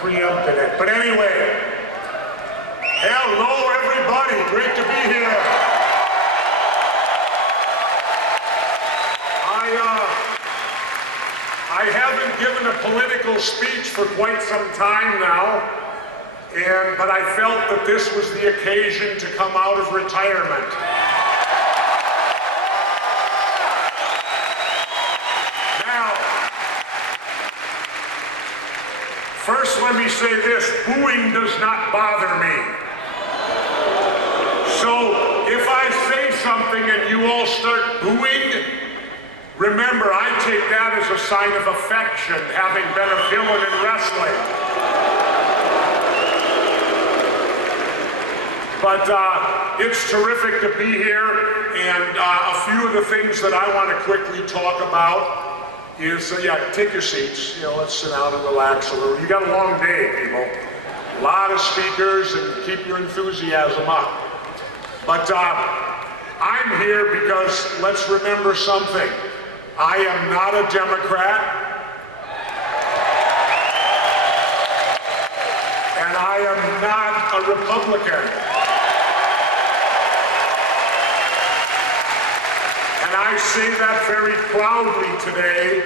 preempted it. But anyway, hello everybody, great to be here. I haven't given a political speech for quite some time now, but I felt that this was the occasion to come out of retirement. Now, first let me say this, booing does not bother me. So if I say something and you all start booing, remember, I take that as a sign of affection, having been a villain in wrestling. But it's terrific to be here, and a few of the things that I want to quickly talk about is, take your seats. Let's sit down and relax a little. You got a long day, people. A lot of speakers, and keep your enthusiasm up. But I'm here because let's remember something. I am not a Democrat, and I am not a Republican. And I say that very proudly today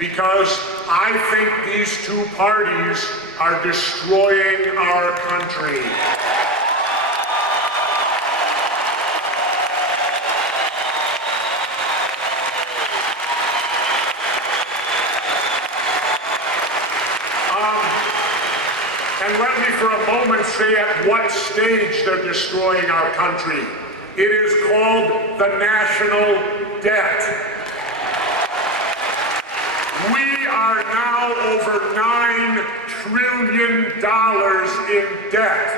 because I think these two parties are destroying our country. And let me for a moment say at what stage they're destroying our country. It is called the national debt. We are now over $9 trillion in debt.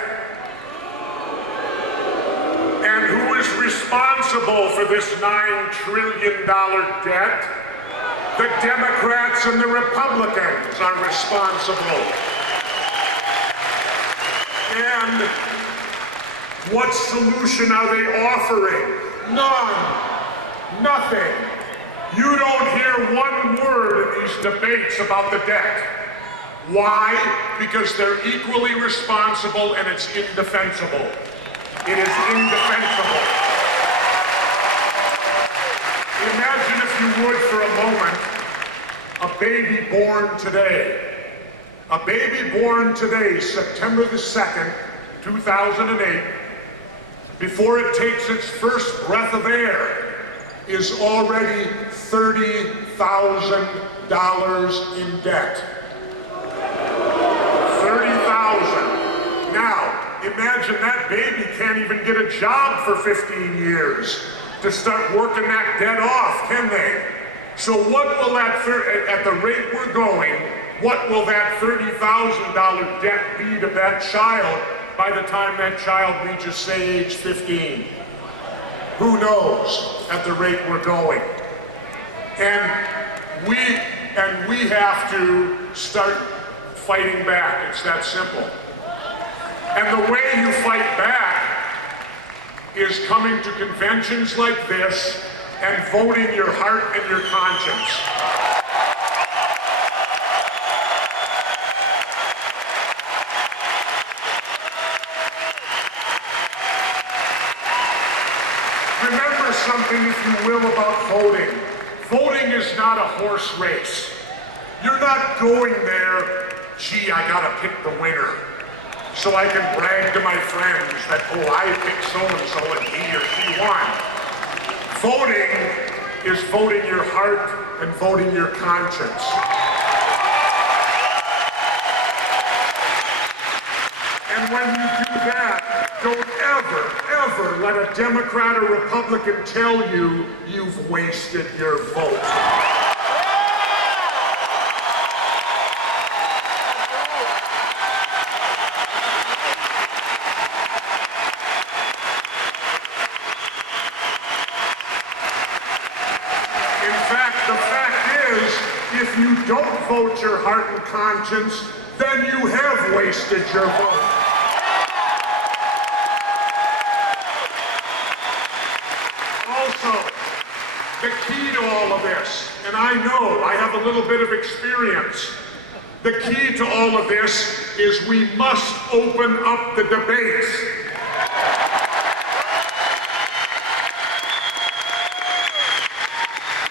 And who is responsible for this $9 trillion debt? The Democrats and the Republicans are responsible. And what solution are they offering? None. Nothing. You don't hear one word in these debates about the debt. Why? Because they're equally responsible and it's indefensible. It is indefensible. Imagine, if you would, for a moment, a baby born today. A baby born today, September the 2nd, 2008, before it takes its first breath of air, is already $30,000 in debt. $30,000. Now, imagine that baby can't even get a job for 15 years to start working that debt off, can they? So what will that, at the rate we're going, what will that $30,000 debt be to that child by the time that child reaches, say, age 15? Who knows at the rate we're going? And we have to start fighting back. It's that simple. And the way you fight back is coming to conventions like this and voting your heart and your conscience. Remember something, if you will, about voting. Voting is not a horse race. You're not going there, gee, I gotta pick the winner, so I can brag to my friends that, oh, I picked so-and-so and he or she won. Voting is voting your heart and voting your conscience. And when you do that, don't ever let a Democrat or Republican tell you you've wasted your vote. The fact is, if you don't vote your heart and conscience, then you have wasted your vote. Also, the key to all of this, and I know I have a little bit of experience, The key to all of this is we must open up the debates.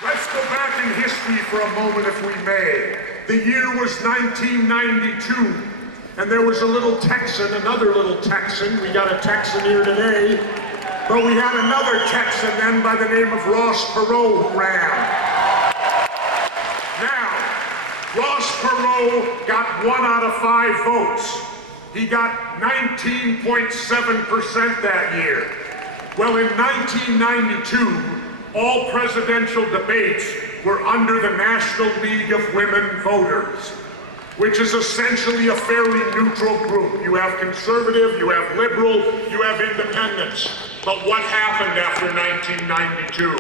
Let's go back in history for a moment, if we may. The year was 1992, and there was a little Texan, another little Texan. We got a Texan here today, but we had another Texan then by the name of Ross Perot who ran. Now, Ross Perot got 1 out of 5 votes. He got 19.7% that year. Well, in 1992, all presidential debates were under the National League of Women Voters, which is essentially a fairly neutral group. You have conservative, you have liberal, you have independents. But what happened after 1992?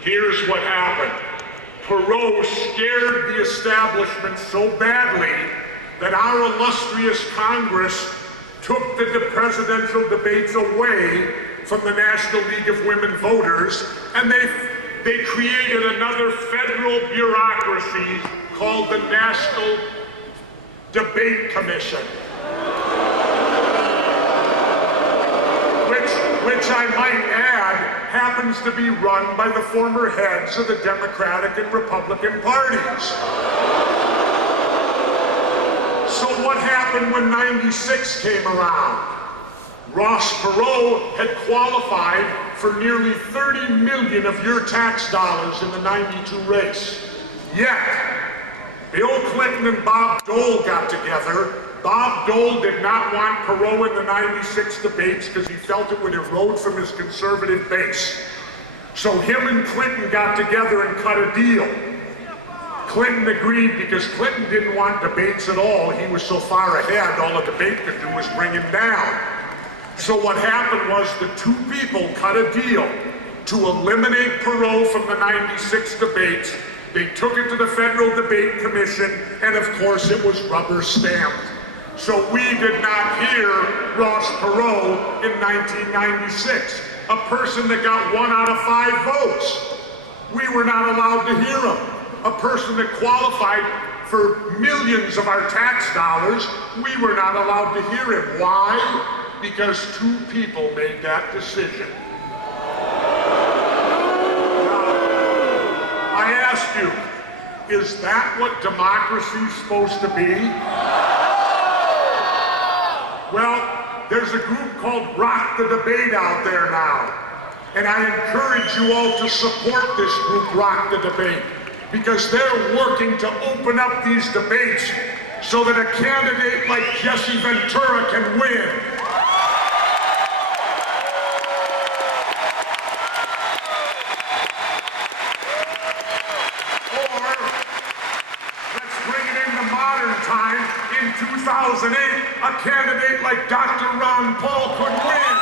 Here's what happened. Perot scared the establishment so badly that our illustrious Congress took the presidential debates away from the National League of Women Voters, and they created another federal bureaucracy called the National Debate Commission, which I might add happens to be run by the former heads of the Democratic and Republican parties. So what happened when 96 came around? Ross Perot had qualified for nearly 30 million of your tax dollars in the 92 race. Yet, Bill Clinton and Bob Dole got together. Bob Dole did not want Perot in the 96 debates because he felt it would erode from his conservative base. So him and Clinton got together and cut a deal. Clinton agreed because Clinton didn't want debates at all. He was so far ahead, all a debate could do was bring him down. So what happened was the two people cut a deal to eliminate Perot from the 96 debates. They took it to the Federal Debate Commission, and of course it was rubber stamped. So we did not hear Ross Perot in 1996, a person that got 1 out of 5 votes. We were not allowed to hear him. A person that qualified for millions of our tax dollars, we were not allowed to hear him. Why? Because 2 people made that decision. Now, I ask you, is that what democracy is supposed to be? Well, there's a group called Rock the Debate out there now. And I encourage you all to support this group, Rock the Debate, because they're working to open up these debates so that a candidate like Jesse Ventura can win. In 2008, a candidate like Dr. Ron Paul could win.